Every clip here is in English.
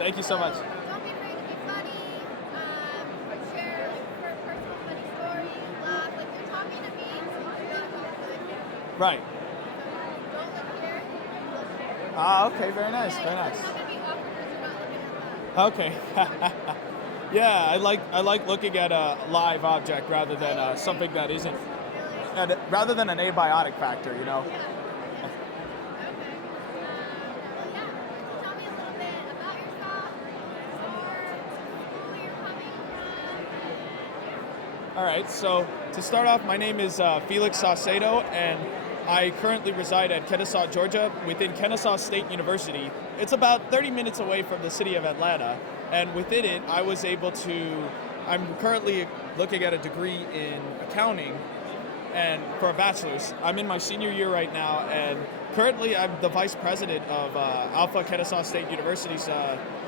Thank you so much. Don't be afraid to be funny. Share like personal funny stories. Laugh. Like you're talking to me, so you're gonna go for the camera. Right. So don't look here. Look there. Ah, okay, very nice, Yeah, very it's nice. not gonna be awkward because you're not looking at that. Okay. Yeah, I like looking at a live object rather than something that isn't, Really? and rather than an abiotic factor, you know. Yeah. Okay. Well, yeah. Tell me a little bit about yourself, where you're coming from. All right, so to start off, my name is Felix Saucedo, and I currently reside at Kennesaw, Georgia, within Kennesaw State University. It's about 30 minutes away from the city of Atlanta, and within it, I'm currently looking at a degree in accounting, and for a bachelor's. I'm in my senior year right now, and currently I'm the vice president of Alpha Kennesaw State University's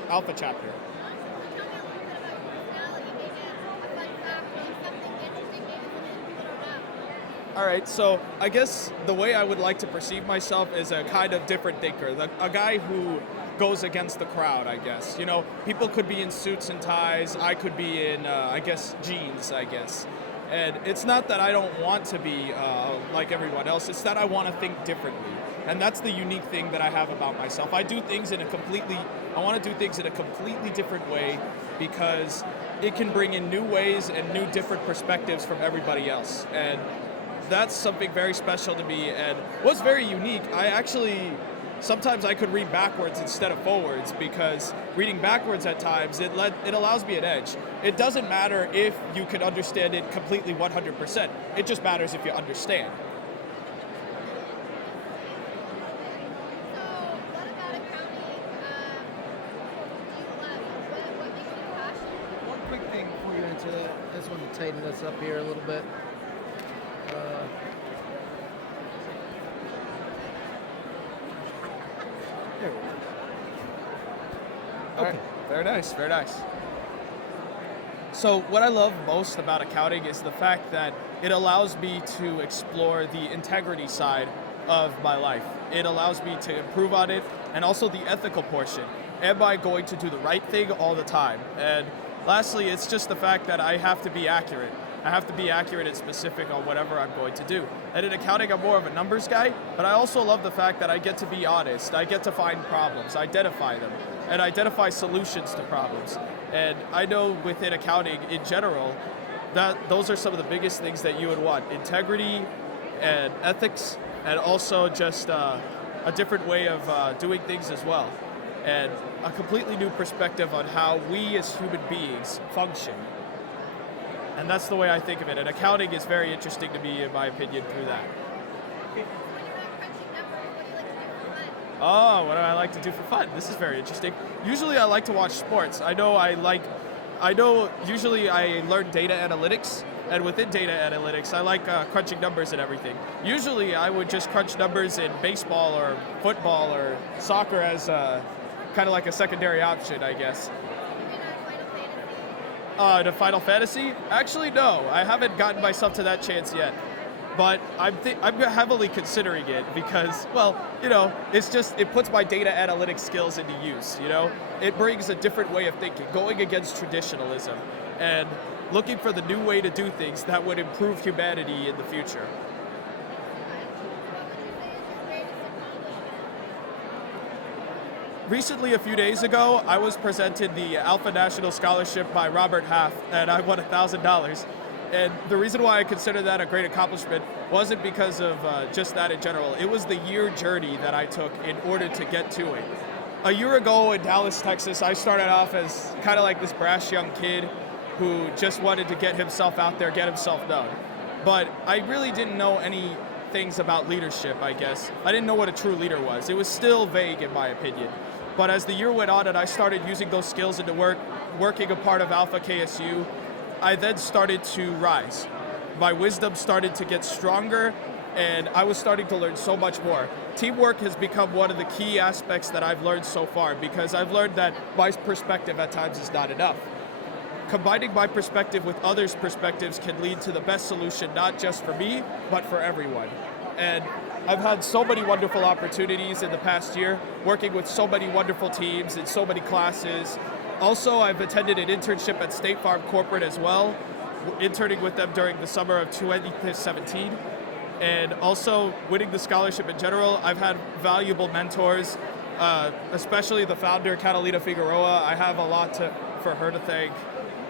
Alpha chapter. Tell me a little bit about your personality. Maybe a fun fact or something interesting maybe some people don't know. All right, so I guess the way I would like to perceive myself is a kind of different thinker, a guy who goes against the crowd, I guess. You know, people could be in suits and ties, I could be in, I guess, jeans, I guess. And it's not that I don't want to be like everyone else, it's that I want to think differently. And that's the unique thing that I have about myself. I want to do things in a completely different way because it can bring in new ways and new different perspectives from everybody else. And that's something very special to me, and what's very unique, sometimes I could read backwards instead of forwards, because reading backwards at times, it allows me an edge. It doesn't matter if you can understand it completely 100%, it just matters if you understand. So, what about accounting do you love? What makes you passionate? One quick thing before you get into that. I just want to tighten this up here a little bit. There we go. All right, very nice, very nice. So what I love most about accounting is the fact that it allows me to explore the integrity side of my life. It allows me to improve on it, and also the ethical portion. Am I going to do the right thing all the time? And lastly, it's just the fact that I have to be accurate. I have to be accurate and specific on whatever I'm going to do. And in accounting, I'm more of a numbers guy, but I also love the fact that I get to be honest. I get to find problems, identify them, and identify solutions to problems. And I know within accounting in general, that those are some of the biggest things that you would want. Integrity and ethics, and also just a different way of doing things as well. And a completely new perspective on how we as human beings function. And that's the way I think of it. And accounting is very interesting to me, in my opinion, through that. When you're not crunching numbers, what do you like to do for fun? Oh, what do I like to do for fun? This is very interesting. Usually I like to watch sports. Usually I learn data analytics, and within data analytics, I like crunching numbers and everything. Usually I would just crunch numbers in baseball or football or soccer as kind of like a secondary option, I guess. You're not Final Fantasy. To Final Fantasy? Actually, no. I haven't gotten myself to that chance yet. But I'm heavily considering it because, well, you know, it puts my data analytics skills into use, you know? It brings a different way of thinking, going against traditionalism, and looking for the new way to do things that would improve humanity in the future. What would you say is your greatest accomplishment? Recently, a few days ago, I was presented the Alpha National Scholarship by Robert Half, and I won $1,000. And the reason why I consider that a great accomplishment wasn't because of just that in general. It was the year journey that I took in order to get to it. A year ago in Dallas, Texas, I started off as kind of like this brash young kid who just wanted to get himself out there, get himself known. But I really didn't know any things about leadership, I guess. I didn't know what a true leader was. It was still vague in my opinion. But as the year went on and I started using those skills into working a part of Alpha KSU, I then started to rise. My wisdom started to get stronger, and I was starting to learn so much more. Teamwork has become one of the key aspects that I've learned so far, because I've learned that my perspective at times is not enough. Combining my perspective with others' perspectives can lead to the best solution, not just for me, but for everyone. And I've had so many wonderful opportunities in the past year, working with so many wonderful teams in so many classes. Also, I've attended an internship at State Farm Corporate as well, interning with them during the summer of 2017. And also winning the scholarship in general, I've had valuable mentors, especially the founder, Catalina Figueroa. I have a lot for her to thank.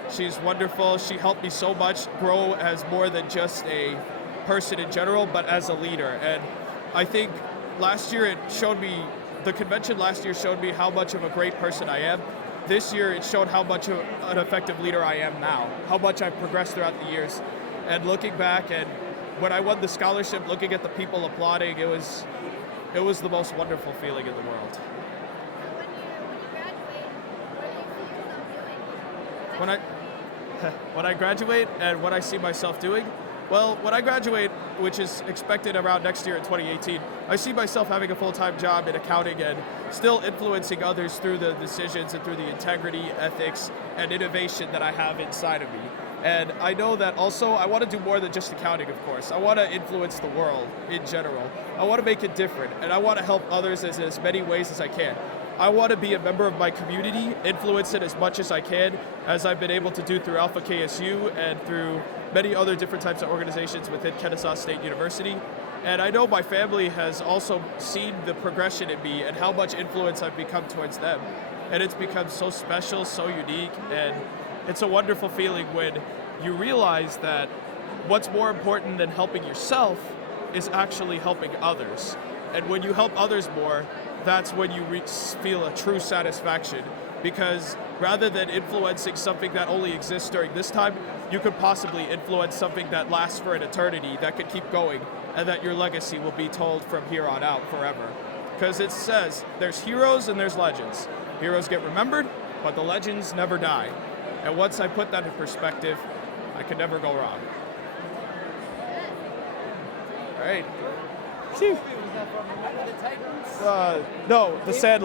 She's wonderful. She helped me so much grow as more than just a person in general, but as a leader. And I think the convention last year showed me how much of a great person I am. This year it showed how much of an effective leader I am now, how much I've progressed throughout the years. And looking back, and when I won the scholarship, looking at the people applauding, it was the most wonderful feeling in the world. So when you graduate, what do you see yourself doing? When I graduate and what I see myself doing, well, when I graduate, which is expected around next year in 2018, I see myself having a full-time job in accounting and still influencing others through the decisions and through the integrity, ethics, and innovation that I have inside of me. And I know that also I want to do more than just accounting, of course. I want to influence the world in general. I want to make it different, and I want to help others in as many ways as I can. I want to be a member of my community, influence it as much as I can, as I've been able to do through Alpha KSU and through many other different types of organizations within Kennesaw State University. And I know my family has also seen the progression in me and how much influence I've become towards them. And it's become so special, so unique, and it's a wonderful feeling when you realize that what's more important than helping yourself is actually helping others. And when you help others more, that's when you feel a true satisfaction, because rather than influencing something that only exists during this time, you could possibly influence something that lasts for an eternity, that could keep going, and that your legacy will be told from here on out forever. Because it says there's heroes and there's legends. Heroes get remembered, but the legends never die. And once I put that in perspective, I could never go wrong. All right. Phew. No, the sand.